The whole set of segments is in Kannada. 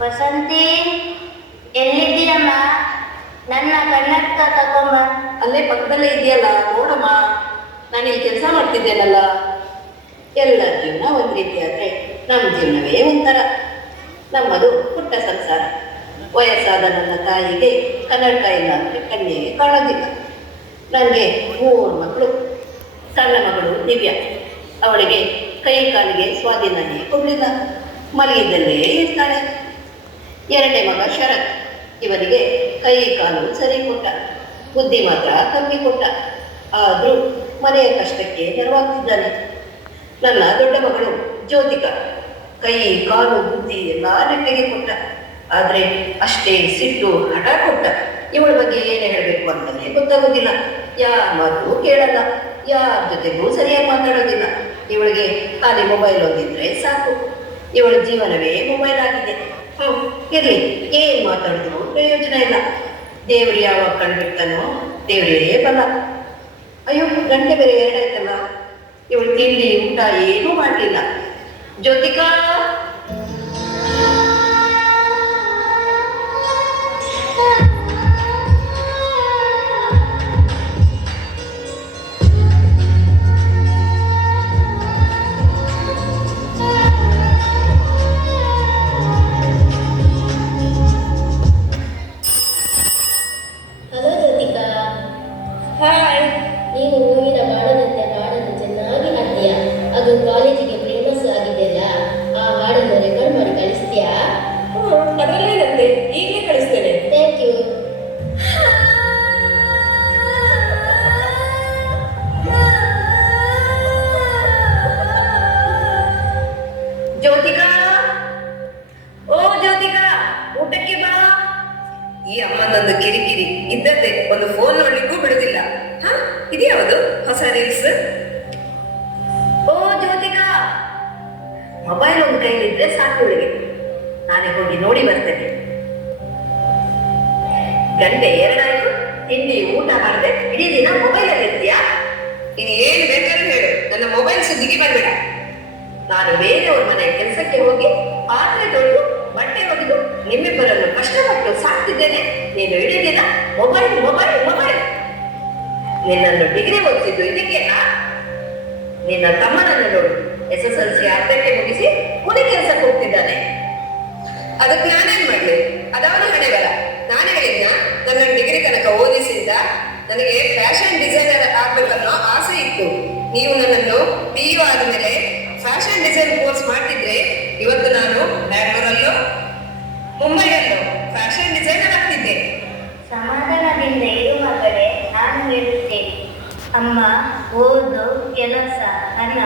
ವಸಂತಿ, ಎಲ್ಲಿದ್ದೀಯಮ್ಮ? ನನ್ನ ಕನ್ನಡಕ ತಗೊಂಬ. ಅಲ್ಲೇ ಪಕ್ಕದಲ್ಲೇ ಇದೆಯಲ್ಲ, ನೋಡಮ್ಮ. ನಾನು ಇಲ್ಲಿ ಕೆಲಸ ಮಾಡ್ತಿದ್ದೇನಲ್ಲ. ಎಲ್ಲರ ಜೀವನ ಒಂದು ರೀತಿ ಆದರೆ ನಮ್ಮ ಜೀವನವೇ ಒಂಥರ. ನಮ್ಮದು ಪುಟ್ಟ ಸಂಸಾರ. ವಯಸ್ಸಾದ ನನ್ನ ತಾಯಿಗೆ ಕನ್ನಡಕ ಇಲ್ಲ ಅಂದರೆ ಕಣ್ಣಿಗೆ ಕಾಣೋದಿಲ್ಲ. ನನಗೆ 3 ಮಕ್ಕಳು. ಸಣ್ಣ ಮಗಳು ದಿವ್ಯಾ, ಅವಳಿಗೆ ಕೈ ಕಾಲಿಗೆ ಸ್ವಾಧೀನನೇ ಕೊಡಲಿಲ್ಲ, ಮಲಗಿದ್ದಲ್ಲೇ ಇರ್ತಾಳೆ. 2ನೇ ಮಗ ಶರತ್, ಇವನಿಗೆ ಕೈ ಕಾಲು ಸರಿ ಕೊಟ್ಟ, ಬುದ್ಧಿ ಮಾತ್ರ ಕಮ್ಮಿ ಕೊಟ್ಟ. ಆದರೂ ಮನೆಯ ಕಷ್ಟಕ್ಕೆ ನೆರವಾಗ್ತಿದ್ದಾನೆ. ನನ್ನ ದೊಡ್ಡ ಮಗಳು ಜ್ಯೋತಿಕಾ, ಕೈ ಕಾಲು ಬುದ್ಧಿ ಎಲ್ಲ ನೆಟ್ಟಿಗೆ ಕೊಟ್ಟ, ಆದರೆ ಅಷ್ಟೇ ಸಿಟ್ಟು ಹಠ ಕೊಟ್ಟ. ಇವಳ ಬಗ್ಗೆ ಏನು ಹೇಳಬೇಕು ಅಂತಲೇ ಗೊತ್ತಾಗೋದಿಲ್ಲ. ಯಾರ ಮಾತು ಕೇಳಲ್ಲ, ಯಾರ ಜೊತೆಗೂ ಸರಿಯಾಗಿ ಮಾತಾಡೋದಿಲ್ಲ. ಇವಳಿಗೆ ಖಾಲಿ ಮೊಬೈಲ್ ಓದಿದ್ರೆ ಸಾಕು. ಇವಳ ಜೀವನವೇ ಮೊಬೈಲ್ ಆಗಿದೆ. ಇರಲಿ, ಏನು ಮಾತಾಡಿದ್ರು ಪ್ರಯೋಜನ ಇಲ್ಲ. ದೇವರು ಯಾವಾಗ ಕಂಡುಬಿಡ್ತಾನೋ ದೇವರೇ ಬಲ್ಲ. ಅಯ್ಯೋ, ಗಂಟೆ ಬೇರೆ 2 ಆಯ್ತಲ್ಲ. ಇವಳು ತಿಂಡಿ ಊಟ ಏನೂ ಮಾಡಲಿಲ್ಲ. ಜ್ಯೋತಿಕಾ, ನೀನು ಹೂವಿನ ಬಾಣದಂತೆ ಹಾಡನ್ನು ಚೆನ್ನಾಗಿ ಹಾಡ್ತೀಯಾ. ಅದು ಕಾಲೇಜಿಗೆ ಫೇಮಸ್ ಆಗಿದೆಯಲ್ಲ. ಆ ಹಾಡನ್ನು ರೆಕಾರ್ಡ್ ಮಾಡಿ ಕಳಿಸ್ತೀಯಾ? ಅದರಲ್ಲೇನಂತೆ, ಈಗಲೇ ಕಳಿಸ್ತೇನೆ. Thank you. ಜ್ಯೋತಿಕಾ, ಓ ಜ್ಯೋತಿಕಾ, ಊಟಕ್ಕೆ ಬಾ. ಈ ಅಮ್ಮನೊಂದು ಕಿರಿಕಿರಿ ಇದ್ದದ್ದೇ, ಒಂದು ಫೋನ್ ನೋಡ್ಲಿಕ್ಕೂ ಬಿಡುದಿಲ್ಲ. ಇದ್ಯಾವುದು ಹೊಸ ರೀಲ್ಸ್? ಓ ಜ್ಯೋತಿಕಾ, ಮೊಬೈಲ್ ಒಂದು ಕೈಲಿದ್ರೆ ಸಾಕು ಇವಳಿಗೆ. ನಾನೇ ಹೋಗಿ ನೋಡಿ ಬರ್ತೇನೆ. ಗಂಟೆ 2 ಆಯ್ತು, ತಿಂಡಿ ಊಟ ಮಾಡದೆ ಇಡೀ ದಿನ ಮೊಬೈಲಲ್ಲಿ ಇರ್ತೀಯಾ? ನೀನು ಏನು ಬೇಕಾದ್ರೂ ಹೇಳು, ನನ್ನ ಮೊಬೈಲ್ ಸುದ್ದಿಗೆ ಬರಬೇಡ. ನಾನು ಬೇರೆಯವ್ರ ಮನೆ ಕೆಲಸಕ್ಕೆ ಹೋಗಿ ಪಾತ್ರೆ ತೊಳೆದು ಬಟ್ಟೆ ಒಗೆದು ನಿಮ್ಮಿಬ್ಬರನ್ನು ಕಷ್ಟಪಟ್ಟು ಸಾಕ್ತಿದ್ದೇನೆ. ನೀನು ಇಡೀ ದಿನ ಮೊಬೈಲ್ ಮೊಬೈಲ್ ಮೊಬೈಲ್. ನಿನ್ನನ್ನು ಡಿಗ್ರಿ ಓದಿಸಿದ್ದು ಇದಕ್ಕೆನಾ? ನಿನ್ನ ತಮ್ಮನನ್ನು ನೋಡು, SSLC ಅರ್ಧಕ್ಕೆ ಮುಗಿಸಿ ಕೂಲಿ ಕೆಲಸಕ್ಕೆ ಹೋಗ್ತಿದ್ದಾನೆ. ಅದಕ್ಕೆ ನಾನೇನ್ ಮಾಡ್ಲಿ? ಅದವನ ಹಣೆ ಬರ. ನಾನೇ ಹೇಳಿದ್ನ, ನನ್ನ ಡಿಗ್ರಿ ತನಕ ಓದಿಸಿದ್ದ ನನಗೆ ಫ್ಯಾಷನ್ ಡಿಸೈನರ್ ಆಗ್ಬೇಕನ್ನೋ ಆಸೆ ಇತ್ತು. ನೀವು ನನ್ನನ್ನು PU ಆದಮೇಲೆ ಫ್ಯಾಷನ್ ಡಿಸೈನ್ ಕೋರ್ಸ್ ಮಾಡ್ತಿದ್ರೆ ಇವತ್ತು ನಾನು ಬ್ಯಾಂಗ್ಳೂರಲ್ಲೋ ಮುಂಬೈಯಲ್ಲೋ ಫ್ಯಾಷನ್ ಡಿಸೈನರ್ ಆಗ್ತಿದ್ದೆ. ಸಮಾಧಾನದಿಂದ ಇರು ಮಗಳೇ, ನಾನು ಹೇಳುತ್ತೇನೆ. ಅಮ್ಮ, ಓದು, ಕೆಲಸ, ಹಣ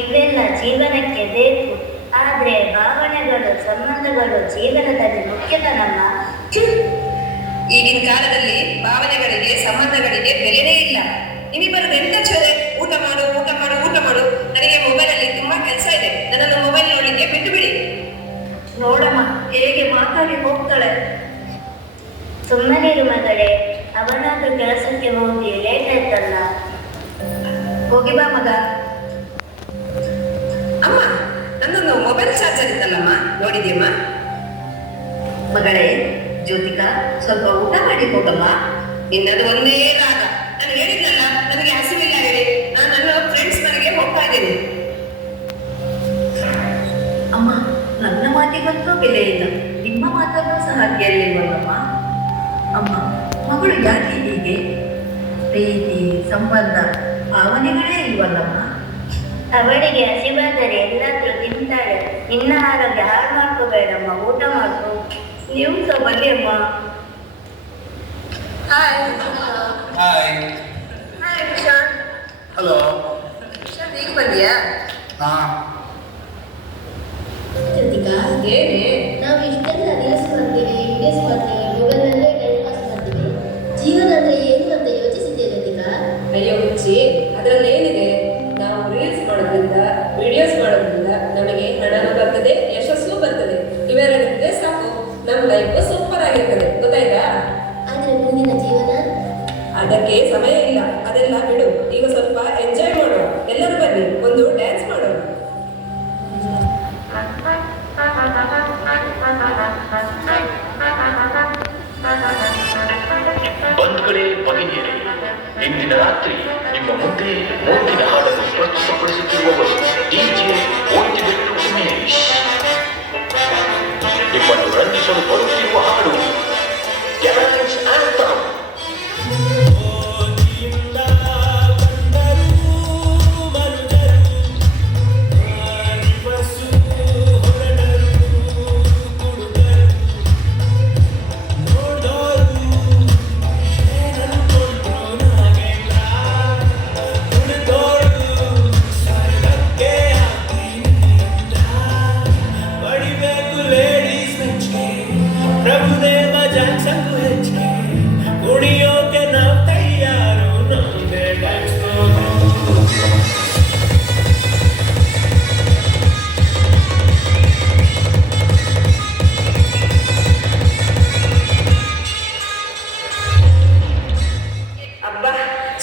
ಇವೆಲ್ಲ ಜೀವನಕ್ಕೆ ಬೇಕು. ಆದರೆ ಭಾವನೆಗಳು, ಸಂಬಂಧಗಳು ಜೀವನದಲ್ಲಿ ಮುಖ್ಯತನಮ್ಮ. ಈಗಿನ ಕಾಲದಲ್ಲಿ ಭಾವನೆಗಳಿಗೆ, ಸಂಬಂಧಗಳಿಗೆ ಬೆಲೆನೇ ಇಲ್ಲ. ನಿಮ್ಮಿಬ್ಬರದ್ದು ಎಂತ ಚೋರೆ? ಊಟ ಮಾಡು, ಊಟ ಮಾಡು, ಊಟ ಮಾಡು. ನನಗೆ ಮೊಬೈಲಲ್ಲಿ ತುಂಬಾ ಕೆಲಸ ಇದೆ, ನನ್ನನ್ನು ಮೊಬೈಲ್ ನೋಡ್ಲಿಕ್ಕೆ ಬಿಟ್ಟು ಬಿಡಿ. ನೋಡಮ್ಮ ಹೇಗೆ ಮಾತಾಡಿ ಹೋಗ್ತಾಳೆ. ಸುಮ್ಮನಿರು ಮಗಳೇ, ಅವನಾದ್ರೂ ಕೆಲಸಕ್ಕೆ ಹೋಗಿ ಲೇಟ್ ಆಯ್ತಲ್ಲ. ಹೋಗಿ ಬಾ ಮಗ. ಅಮ್ಮ, ನನ್ನೊಂದು ಮೊಬೈಲ್ ಚಾರ್ಜರ್ ಇತ್ತಲ್ಲಮ್ಮ, ನೋಡಿದ್ಯಮ್ಮ? ಮಗಳೇ ಜ್ಯೋತಿಕಾ, ಸ್ವಲ್ಪ ಊಟ ಮಾಡಿ ಹೋಗಮ್ಮ. ನಿನ್ನದು ಒಂದೇ ರಾಗ. ನಾನು ಹೇಳಿದ್ನಲ್ಲ, ನನಗೆ ಹಸಿವಿಲ್ಲ ಹೇಳಿ. ನಾನು ನನ್ನ ಫ್ರೆಂಡ್ಸ್ ಮನೆಗೆ ಹೋಗ್ತಾ ಇದ್ದೀನಿ. ಅಮ್ಮ, ನನ್ನ ಮಾತಿಗಂತೂ ಬೆಲೆ ಇಲ್ಲ, ನಿಮ್ಮ ಮಾತನ್ನು ಸಹ ಕೇಳಲಿಲ್ವಲ್ಲಮ್ಮ. ಅಮ್ಮ, ಮಗಳು ಯಾಕೆ ಹೀಗೆ? ಪ್ರೀತಿ, ಸಂಬಂಧ, ಭಾವನೆಗಳೇ ಇಲ್ವಲ್ಲಮ್ಮ. ಅವಳಿಗೆ ಹಸಿವಾದರೆ ಎಲ್ಲಾದ್ರೂ ತಿಂತಾಳೆ. ನಿನ್ನ ಆರೋಗ್ಯ ಹಾಳು ಮಾಡ್ಕೋಬೇಡಮ್ಮ, ಊಟ ಮಾಡ್ಕೋ. ನೀವು ಸಹ ಬನ್ನಿ ಅಮ್ಮ. Hi. Hi. Hi Vishal. Hello. Vishal, ಈಗ ಬಂದಿಯಾ? ಜ್ಯೋತಿಕಾ, ಏನೇ? ನಾವು ಇಷ್ಟೆಲ್ಲ ರೀಲ್ಸ್ ಮಾಡ್ತೀವಿ, ವಿಡಿಯೋಸ್ ಮಾಡ್ತೀವಿ, ಮೊಬೈಲಲ್ಲೇ ಟೈಮ್ ಪಾಸ್ ಮಾಡ್ತೀವಿ. ಜೀವನ ಅಂದ್ರೆ ಏನು ಅಂತ ಯೋಚಿಸಿದ್ದೆ ಜ್ಯೋತಿಕಾ? ಅಯ್ಯೋ ಹುಚ್ಚಿ, ಅದರಲ್ಲಿ ಏನಿದೆ? ನಾವು ರೀಲ್ಸ್ ಮಾಡೋದ್ರಿಂದ, ವಿಡಿಯೋಸ್ ಮಾಡೋದ್ರಿಂದ ನಮಗೆ ಹಣನೂ ಬರ್ತದೆ, ಯಶಸ್ಸು ಬರ್ತದೆ. ಇವೆರಡಿದ್ರೆ ಸಾಕು, ನಮ್ಮ ಲೈಫ್ ಸೂಪರ್ ಆಗಿರ್ತದೆ. ಗೊತ್ತಾಯ್ತಾ? ಆದ್ರೆ ಮುಂದಿನ ಜೀವನ? ಅದಕ್ಕೆ ಸಮಯ ಇಲ್ಲ, ಅದೆಲ್ಲ ಬಿಡು. ಈಗ ಸ್ವಲ್ಪ ಎಂಜಾಯ್ ಮಾಡೋಣ. ಎಲ್ಲರೂ ಬನ್ನಿ, ಒಂದು ಡ್ಯಾನ್ಸ್ ಮಾಡೋಣ. ಮೋಟಿನ ಹಾಡನ್ನು ಪ್ರಸ್ತುತಪಡಿಸುತ್ತಿರುವವರು ಡಿಜೆ ಮೋಟಿವೇಟ್ ಉಮೇಶ್. ನಿಮ್ಮನ್ನು ರಂಜಿಸಲು ಬರುತ್ತಿರುವ ಹಾಡು ಡ್ಯಾನ್ಸ್ ಆಂಥಮ್.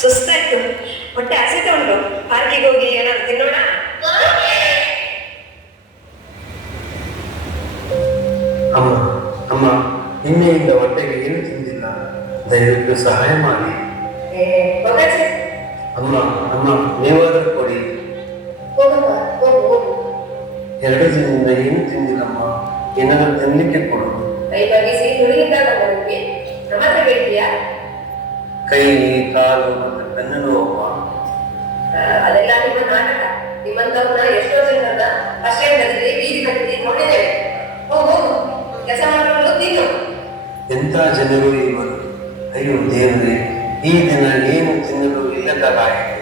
ಸುಸ್ತಾಯ್ತು, ಹೊಟ್ಟೆ ಹಸಿತ ಉಂಟು. ಪಾರ್ಕಿಗೆ ಹೋಗಿ ಏನಾದ್ರು ತಿನ್ನೋಣ. ಅಮ್ಮ ಅಮ್ಮ ನಿನ್ನೆಯಿಂದ ಹೊಟ್ಟೆಗೆ ಏನು ತಿಂದಿಲ್ಲ, ದಯವಿಟ್ಟು ಸಹಾಯ ಮಾಡಿ. ಅಮ್ಮ ಅಮ್ಮ ನೀವಾದರೂ ಕೊಡಿ. ಹೋಗಪ್ಪ, ಹೋಗು ಹೋಗು. 2 ದಿನದಿಂದ ಏನು ತಿಂದಿಲ್ಲಮ್ಮ, ಏನಾದರೂ ತಿನ್ಲಿಕ್ಕೆ ಕೊಡು. ಕೈ ಬಗ್ಗಿಸಿ ಹುಡುಗಿದ್ದಾಗ ನಿಮಗೆ ಪ್ರಮಾಣ ಬೇಕಿದೆಯಾ? ಕೈ ಕಾಲು ಮತ್ತು ಬೆನ್ನು ನೋವು. ಅದೆಲ್ಲ ನಿಮ್ಮ ನಾಟಕ. ನಿಮ್ಮಂತವ್ರನ್ನ ಎಷ್ಟೋ ಜನರನ್ನ ಅಷ್ಟೇ ಬೀದಿ ಕಟ್ಟಿದೆ ನೋಡಿದ್ದೇವೆ. ಹೋಗು, ಕೆಲಸ ಮಾಡಿಕೊಂಡು ತಿನ್ನು. ಎಂಥ ಜನರು ಇವರು. ಅಯ್ಯೋ ದೇವರೇ, ಈ ದಿನ ಏನು ತಿನ್ನಲು ಇಲ್ಲದಾಗಿದೆ.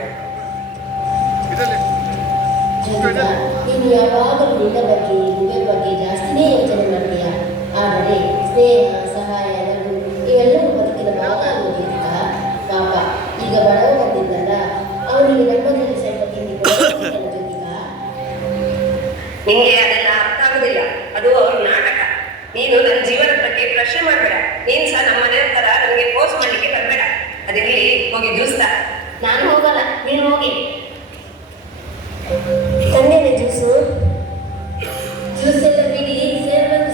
ಜ್ಯೋತಿಕಾ, ನೀನು ಯಾವಾಗಲೂ ನಿನ್ನ ಬಗ್ಗೆ ಮೊಬೈಲ್ ಬಗ್ಗೆ ಜಾಸ್ತಿನೇ ಯೋಚನೆ ಮಾಡ್ತೀಯ. ಆದರೆ ಸ್ನೇಹ, ಸಹಾಯ, ನಗು ಇವೆಲ್ಲವೂ ಬದುಕಿನ ಭಾಗ ಆಗುವುದಿಲ್ಲ. ಪಾಪ ಈಗ ಬಡವ ಬಂದಿದ್ದಲ್ಲ, ಅವರಿಗೆ ನಮ್ಮಲ್ಲಿ ಸ್ವಲ್ಪ ತಿಂಡಿ ಕೊಡಬೇಕಲ್ಲ ಜ್ಯೋತಿಕಾ. ನಿಂಗೆ ಅದೆಲ್ಲ ಅರ್ಥ ಆಗುದಿಲ್ಲ. ಅದು ಅವ್ರ ನಾಟಕ. ನೀನು ನನ್ನ ಜೀವನದ ಬಗ್ಗೆ ಪ್ರಶ್ನೆ ಮಾಡ್ಬೇಡ. ನೀನ್ ಸಹ ನಮ್ಮ ಮನೆ ತರ ನನಗೆ ಪೋಸ್ ಮಾಡ್ಲಿಕ್ಕೆ ಬರ್ಬೇಡ. ಅದಿರ್ಲಿ, ಹೋಗಿ ಜ್ಯೂಸ್ ತಾ. ನಾನು ಹೋಗಲ್ಲ, ನೀನು ಹೋಗಿ. ತಂದೇನೆ ಜ್ಯೂಸು? ಜ್ಯೂಸ್ ಎಲ್ಲ ಬಿಡಿ, ಸೇರ್ ಬಂದು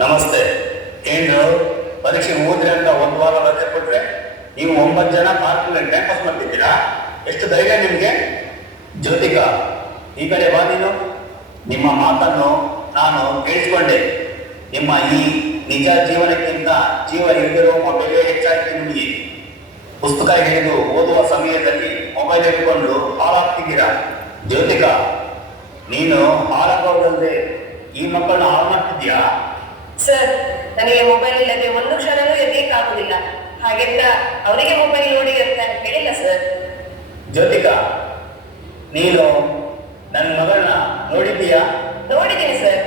ನಮಸ್ತೆ. ಏನು ಪರೀಕ್ಷೆ ಓದ್ರಿ ಅಂತ 1 ವಾರ ರಜೆ ಕೊಟ್ರೆ ನೀವು 9 ಜನ ಪಾರ್ಕಿನಲ್ಲಿ ಟೈಮ್ ಪಾಸ್ ಮಾಡ್ತಿದ್ದೀರಾ? ಎಷ್ಟು ಧೈರ್ಯ ನಿಮಗೆ? ಜ್ಯೋತಿಕಾ, ಈ ಕಡೆ ಬಾ. ನೀನು ನಿಮ್ಮ ಮಾತನ್ನು ನಾನು ಕೇಳಿಸ್ಕೊಂಡೆ. ನಿಮ್ಮ ಈ ನಿಜ ಜೀವನಕ್ಕಿಂತ ಜೀವ ಇಲ್ಲಿರುವ ಬೆಲೆ ಹೆಚ್ಚಾಯ್ತು ನಿಮಗೆ. ಪುಸ್ತಕ ಹಿಡಿದು ಓದುವ ಸಮಯದಲ್ಲಿ ಮೊಬೈಲ್ ಇಟ್ಕೊಂಡು ಹಾಳಾಗ್ತಿದ್ದೀರಾ. ಜ್ಯೋತಿಕಾ, ನೀನು ಹಾಳಾಗೋದಲ್ಲದೆ ಈ ಮಕ್ಕಳನ್ನ ಹಾಳು ಮಾಡ್ತಿದ್ಯಾ? ಸರ್, ನನಗೆ ಮೊಬೈಲ್ ಇಲ್ಲದೆ ಒಂದು ಕ್ಷಣನೂ ಎದ್ದಕ್ಕಾಗುದಿಲ್ಲ. ಹಾಗೆಂತ ಅವರಿಗೆ ಮೊಬೈಲ್ ನೋಡಿ ಅಂತ ಹೇಳಿಲ್ಲ ಸರ್. ಜ್ಯೋತಿಕಾ, ನೀನು ನನ್ನ ಮಗಳನ್ನ ನೋಡಿದ್ದೀಯಾ? ನೋಡಿದ್ದೀನಿ ಸರ್,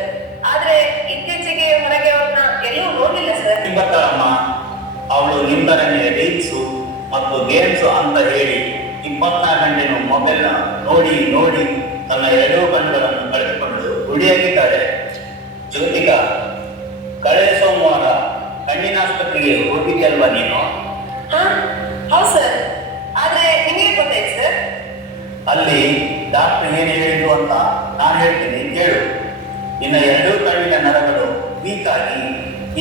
ಆದ್ರೆ ಇತ್ತೀಚೆಗೆ ಹೊರಗೆ ಅವ್ರನ್ನ ಎಲ್ಲೂ ನೋಡ್ಲಿಲ್ಲ ಸರ್. ನಿಮ್ಮತ್ತಮ್ಮ ಅವಳು ನಿಮ್ಮನೆ ರೀಲ್ಸು ಮತ್ತು ಗೇಮ್ಸ್ ಅಂತ ಹೇಳಿ 24 ಗಂಟೆನೂ ಮೊಬೈಲ್ನ ನೋಡಿ ನೋಡಿ ತನ್ನ 2 ಕಣ್ಣುಗಳನ್ನು ಕಳೆದುಕೊಂಡು ಗುಡಿಯಾಗಿದ್ದಾಳೆ. ಜ್ಯೋತಿಕಾ, ಕಳೆದ ಸೋಮವಾರ ಕಣ್ಣಿನ ಆಸ್ಪತ್ರೆಗೆ ಹೋಗಿದ್ಯಲ್ವಾ ನೀನು? ಹೌದು ಸರ್, ಆದ್ರೆ ನಿಮಗೆ ಗೊತ್ತಾಯ್ತು ಸರ್? ಅಲ್ಲಿ ಡಾಕ್ಟರ್ ಏನು ಹೇಳಿದ್ರು ಅಂತ ನಾನು ಹೇಳ್ತೀನಿ, ಕೇಳು. ಇನ್ನ 2 ಕಣ್ಣಿನ ನರಗಳು ವೀಕ್ ಆಗಿ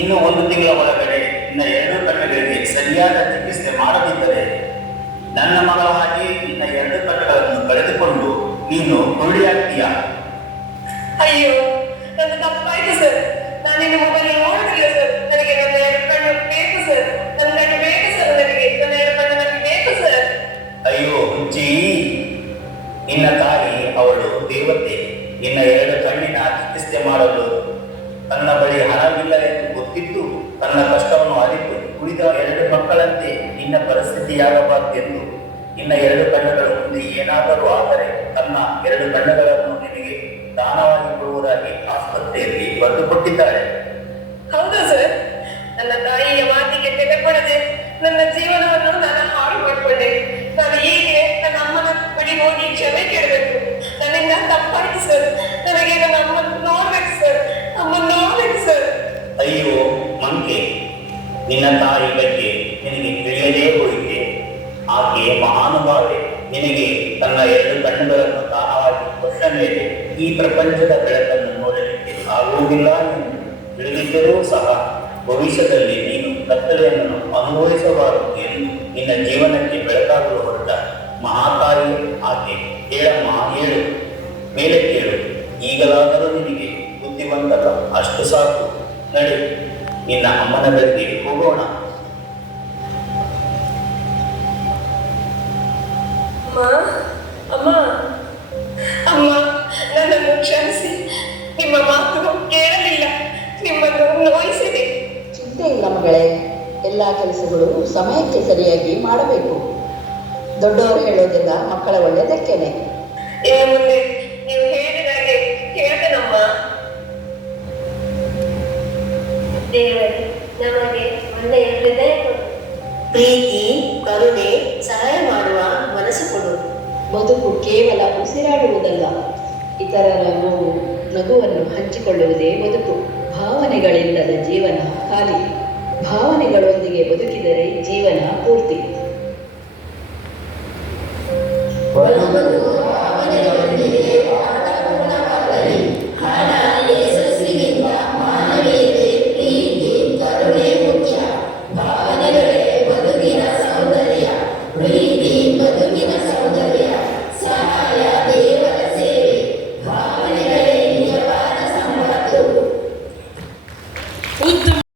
ಇನ್ನು 1 ತಿಂಗಳ ಒಳಗಡೆ ಇನ್ನ 2 ಕಣ್ಣುಗಳಿಗೆ ಸರಿಯಾದ ಚಿಕಿತ್ಸೆ ಮಾಡದಿದ್ದರೆ ನನ್ನ ಮಗಳ ಹಾಗೆ ಇನ್ನ 2 ಕಣ್ಣುಗಳನ್ನು ಕಳೆದುಕೊಂಡು ನೀನು ಕುರುಡಿಯಾಗ್ತೀಯ. ಅಯ್ಯೋ, ನನ್ನ ತಪ್ಪಾಯ್ತು ಸರ್. ನಾನಿನ್ನು ಮೊಬೈಲ್ ನೋಡುದಿಲ್ಲ ಸರ್. ನನಗೆ ನನ್ನ 2 ಕಣ್ಣು ಬೇಕು ಸರ್. ನನ್ನ ಕಣ್ಣು ಬೇಕು ಸರ್. ನನಗೆ ನನ್ನ 2 ಕಣ್ಣು ನನಗೆ ಬೇಕು ಸರ್. ಅಯ್ಯೋ ಹುಚ್ಚಿ, ನಿನ್ನ ತಾಯಿ ಅವಳು ದೇವತೆ. ನಿನ್ನ 2 ಕಣ್ಣಿನ ಚಿಕಿತ್ಸೆ ಮಾಡಲು ತನ್ನ ಬಳಿ ಹಣವಿಲ್ಲ ಎಂದು ಗೊತ್ತಿದ್ದು ತನ್ನ ಕಷ್ಟವನ್ನು ಅರಿತು ಉಳಿದ 2 ಮಕ್ಕಳಂತೆ ನಿನ್ನ ಪರಿಸ್ಥಿತಿಯಾಗಬಾರದೆಂದು ನಿನ್ನ 2 ಕಣ್ಣುಗಳ ಮುಂದೆ ಏನಾದರೂ ಆದರೆ ತನ್ನ 2 ಕಣ್ಣುಗಳನ್ನು ನಿನಗೆ ದಾನವಾಗಿ ಕೊಡುವುದಾಗಿ ಆಸ್ಪತ್ರೆಯಲ್ಲಿ ಬರೆದುಕೊಟ್ಟಿದ್ದಾರೆ. ಹೌದಾ ಸರ್? ನನ್ನ ತಾಯಿಯ ಮಾತಿಗೆ ತೆಗೆದುಕೊಳ್ಳದೆ ನನ್ನ ಜೀವನವನ್ನು ನಾನು ಹಾಳು ಮಾಡಿಕೊಂಡೆ. ನಾನು ಹೀಗೆ ನನ್ನ ಅಮ್ಮನ ಬಳಿ ಹೋಗಿ ಕ್ಷಮೆ ಕೇಳಬೇಕು. ನನ್ನಿಂದ ತಪ್ಪಾಯ್ತು ಸರ್. ನನಗೆ ನನ್ನ ಅಮ್ಮನ ನೋಡ್ಬೇಕು ಸರ್. ಅಮ್ಮನ ನೋಡ್ಬೇಕು ಸರ್. ಅಯ್ಯೋ ಮಂಕೆ, ನಿನ್ನ ತಾಯಿ ಬಗ್ಗೆ ನಿನಗೆ ತಿಳಿಯದೇ ಹೋಯಿತೆ. ಆಕೆ ಮಹಾನುಭಾವೆ. ನಿನಗೆ ತನ್ನ 2 ಕಣ್ಣುಗಳನ್ನು ದಾನವಾಗಿ ಮೇಲೆ ಈ ಪ್ರಪಂಚದ ಬೆಳಕನ್ನು ನೋಡಲಿಕ್ಕೆ ಆಗುವುದಿಲ್ಲ ಎಂದು ತಿಳಿದಿದ್ದರೂ ಸಹ ಭವಿಷ್ಯದಲ್ಲಿ ನೀನು ಕತ್ತಲೆಯನ್ನು ಅನುಭವಿಸಬಾರದು ಎಂದು ನಿನ್ನ ಜೀವನಕ್ಕೆ ಬೆಳಕಾಗಲು ಹೊರಟ ಮಹಾತಾಯಿ ಆಕೆ. ಹೇಳಮ್ಮ, ಹೇಳು, ಮೇಲೆ ಕೇಳು. ಈಗಲಾದರೂ ನಿನಗೆ ಬುದ್ಧಿವಂತಲ್ಲ, ಅಷ್ಟು ಸಾಕು. ನಡೆ, ನಿನ್ನ ಅಮ್ಮನ ಬಳಿಗೆ ಹೋಗೋಣ. ಅಮ್ಮ, ಅಮ್ಮ, ನನ್ನನ್ನು ಕ್ಷಮಿಸಿ. ನಿಮ್ಮ ಮಾತು ಕೇಳಲಿಲ್ಲ, ನಿಮ್ಮನ್ನು ನೋಯಿಸಿದೆ. ಚಿಂತೆ ಇಲ್ಲ ಮಗಳೇ, ಎಲ್ಲ ಕೆಲಸಗಳು ಸಮಯಕ್ಕೆ ಸರಿಯಾಗಿ ಮಾಡಬೇಕು. ದೊಡ್ಡವರು ಹೇಳೋದೆಲ್ಲ ಮಕ್ಕಳ ಒಳ್ಳೆಯದಕ್ಕೇನೆ. ಇನ್ನು ಮುಂದೆ ನೀವು ಹೇಳಿದಾಗೆ ಕೇಳ್ತೇನಮ್ಮ. ದೇವರೇ ನಮಗೆ ಒಳ್ಳೆಯ ಹೃದಯ ಕೊಡು. ಪ್ರೀತಿ, ಕರುಣೆ, ಸಹಾಯ ಮಾಡುವ ಮನಸ್ಸು ಕೊಡು. ಬದುಕು ಕೇವಲ ಉಸಿರಾಡುವುದಲ್ಲ, ಇತರರ ನೋವು ನಗುವನ್ನು ಹಂಚಿಕೊಳ್ಳುವುದೇ ಬದುಕು. ಭಾವನೆಗಳಿಲ್ಲದ ಜೀವನ ಖಾಲಿ, ಭಾವನೆಗಳೊಂದಿಗೆ ಬದುಕಿದರೆ ಜೀವನ ಪೂರ್ತಿ.